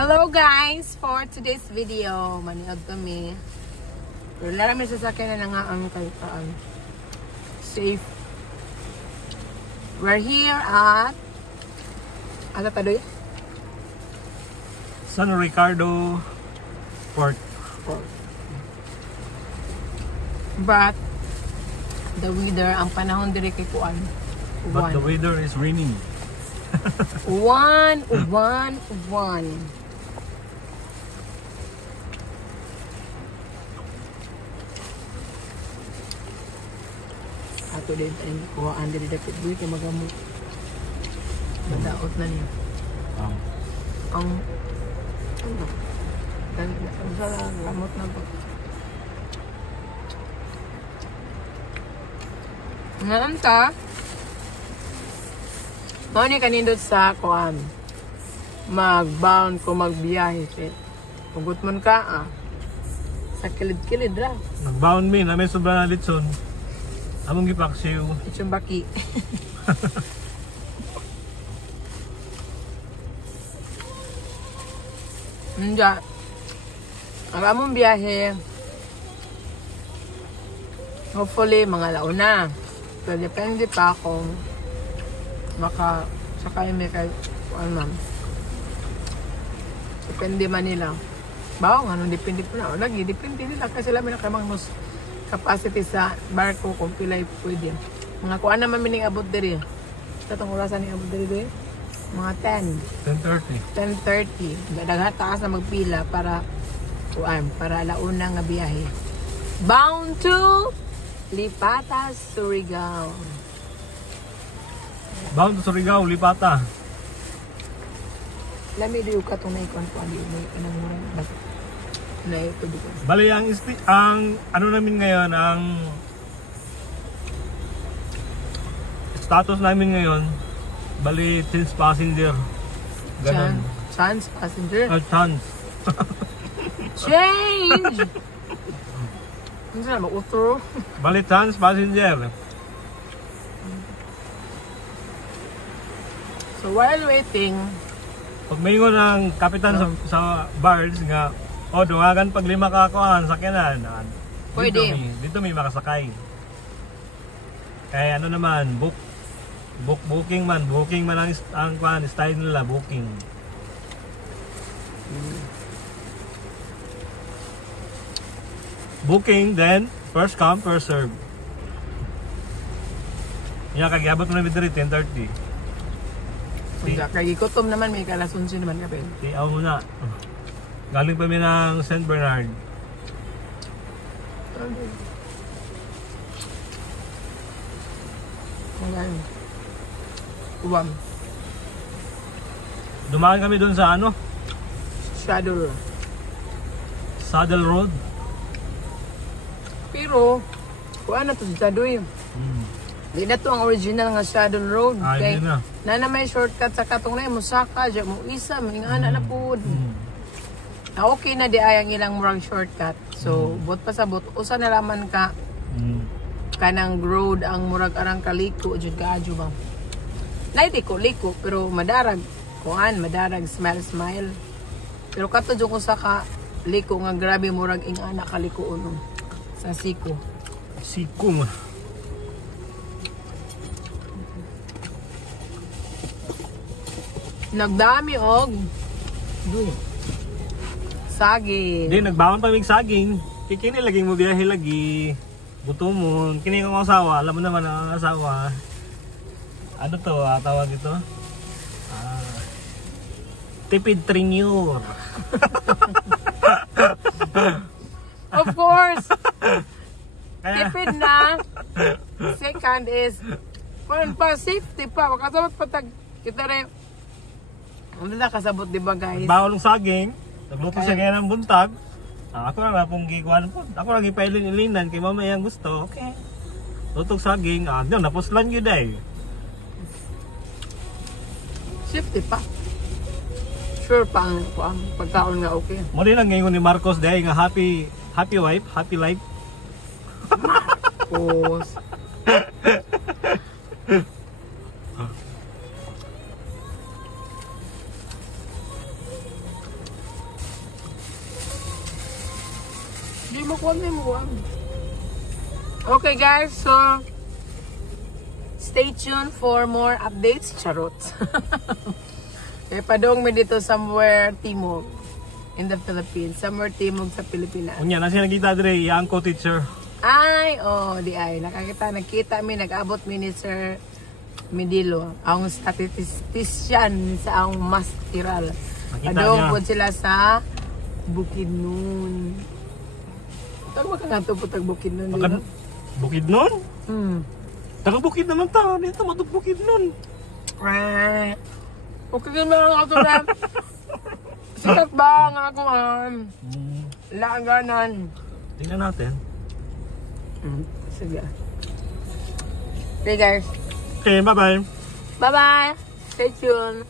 Hello guys! For today's video, maniod kami. Pero larami sasakyan na nga ang kalipaan. Safe. We're here at... Ano tadoy? San Ricardo Port. But, the weather, ang panahon dire kay Kuan. But the weather is raining. Uwan. Ato din tayo kuhaan din dapat buhay kay magamot. Madaot na niya. Ang sa gamot na ba? Ngayon ka, mao ni kanindot sa kuan. Mag-bound ko magbiyahe. Pugot man ka sa kilid-kilid ra. Nag-bound me, na may sobra na litson. Among gipaksiw. Itong baki. Nanda. Ang among biyahe, hopefully mga launa. So depende pa kung sakay may kay ano. Depende man nila. Bawo nga nung depende po na. Lagi, depende nila kasi sila may nakamang capacity sa barko kung pilay pwede. Mga kuan naman mining abot diri. Katong orasan ni abot diri mga 10:30. Daghan taas na magpila para kuan para launa nga biyahe. Bound to Lipata, Surigao. Bound to Surigao, Lipata. Lami diyo ka itong naikon po. May kanang basta. Naiko dito. Bali, ang ano namin ngayon, ang status namin ngayon, bali, chance passenger. Ganun. Chance passenger? Chance. Change! Ano sila, mag-utro? Bali, chance passenger. So while waiting, pag mayingon ng kapitan sa bars nga, dungagan pag 5 kakuan, sakyanan. Pwede. Dito may makasakay. Kaya ano naman, booking man ang kuan, style nila, booking. Booking, then first come, first serve. Kagyabot mo na dito 10:30. kay ikutom naman, may kalasunsin naman kapin. Tiyaw mo na. Galing pa mi ng St. Bernard. Uwam. Dumaan kami doon sa ano? Saddle Road. Pero, kuha na to sa Sadoy. Di na to ang original nga Saddle Road. Kay na may shortcut sa katong na Musaka, dyan mo isa, may ana na po. Okay na di ayang ilang murang shortcut. So, bot pa sa bot, usa na laman ka kanang road ang murag arang kaliko, dyan ka adyo ba? Naiti ko, liko, pero madarag. Madarag, smile. Pero kato dyan ko sa ka, liko nga grabe murag ing anak kaliko uno. Sa Siko. Siko mo. Nagdami og saging. Hindi, nagbawan pa mig saging. Kikini laging mo biyahe lagi. Buto mo. Kini ang asawa. Alam mo naman ang asawa. Ano to? Tawag ito? Tipid tenure. Of course. Tipid na. Second is pa safety pa. Makasabot patag kita rin. Ano na kasabot diba guys? Bawal ng saging. Nagluto siya kaya ng buntag. Ako na pong gikuan po. Ako lang ipailin-ilinan kay mamaya ang gusto. Okay. Lutog saging. Napuslan yun eh. Safety pa. Sure pa ang pagkaon nga okay. Muli lang ngayon ni Marcos dahil nga happy wife, happy life. Marcos. Hindi mo kuwan, hindi mo kuwan. Okay guys, so stay tuned for more updates. Charot. Kaya padong mo dito somewhere timog in the Philippines. Somewhere timog sa Pilipinas. Unya, nasi nakita dire, yang ko teacher. Ay, di ay. Nakita mi, nag-abot mi ni Sir Midilo. Ang statistician sa ang mas tiral. Padong po sila sa Bukidnon. Tawag ka nga ito po tag Bukidnon. Bukidnon? Taga Bukid naman ta. Dito matug Bukidnon. Okay din mga ako na. Sikat ba nga ako langanan. Tingnan natin. Sige. Okay guys. Okay, bye-bye. Bye-bye. Stay tuned.